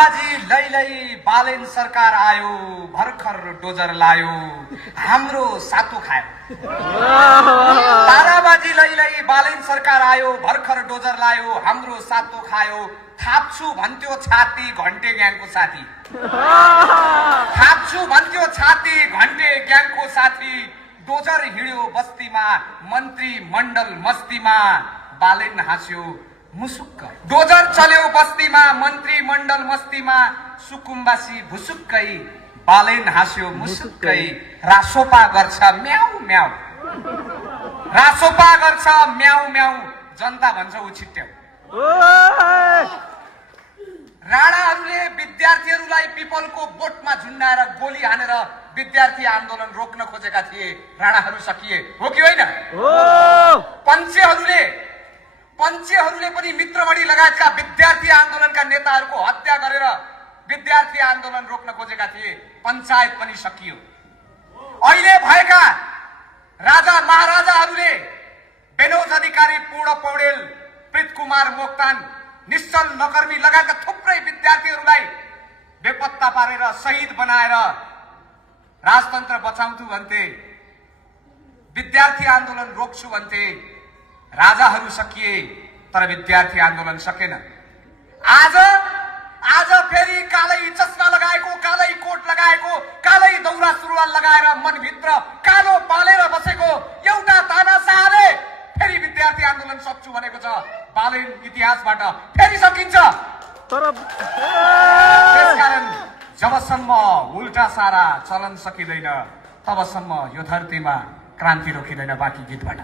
ताराबाजी लैलै बालेन सरकार आयो, भर्खर डोजर लायो, हाम्रो सातो खायो। ताराबाजी लैलै बालेन सरकार आयो, भर्खर डोजर लायो, हाम्रो सातो खायो। थाप्छु भन्थ्यो छाती घन्टे ग्याङको साथी, थाप्छु भन्थ्यो छाती घन्टे ग्याङको साथी। डोजर हिँड्यो बस्तीमा, मन्त्री मण्डल मस्तीमा, बालेन हाँस्यो मुसुक्क। डोजर चल्यो बस्तीमा, मन्त्री मण्डल मस्तीमा, सुकुम्बासी भुसुक्कै, बालेन हाँस्यो मुसुक्कै। रासोपा गर्छ म्याउ म्याउ, रासोपा गर्छ म्याउ म्याउ, जनता भन्छ उ छिट्याउ। राणाहरूले विद्यार्थीहरूलाई पिपलको बोटमा झुन्डाएर गोली हानेर विद्यार्थी आन्दोलन रोक्न खोजेका थिए। राणाहरू सकिए, हो कि होइन? पञ्चेहरूले पनि मित्रमणि लगायतका विद्यार्थी आन्दोलनका नेताहरूको हत्या गरेर विद्यार्थी आन्दोलन रोक्न खोजेका थिए। पञ्चायत पनि सकियो। अहिले भएका राजा महाराजाहरूले बेनोज अधिकारी, पूर्ण पौडेल, प्रीतकुमार मोक्तान, निश्चल नकर्मी लगायतका थुप्रै विद्यार्थीहरूलाई बेपत्ता पारेर शहीद बनाएर राजतन्त्र बचाउँछु भन्थे, विद्यार्थी आन्दोलन रोक्छु भन्थे। राजाहरू सकिए तर विद्यार्थी आन्दोलन सकेन। आज फेरि कालै चस्मा लगाएको, कालै कोट लगाएको, कालै दौरा सुरुवाल लगाएर मनभित्र कालो पालेर बसेको एउटा तानाशाहले फेरि विद्यार्थी आन्दोलन सक्छु भनेको छ। बालेन इतिहासबाट फेरि सकिन्छ। त्यसकारण जबसम्म उल्टा सारा चलन सकिँदैन तबसम्म यो धरतीमा क्रान्ति रोकिँदैन। बाँकी गीतबाट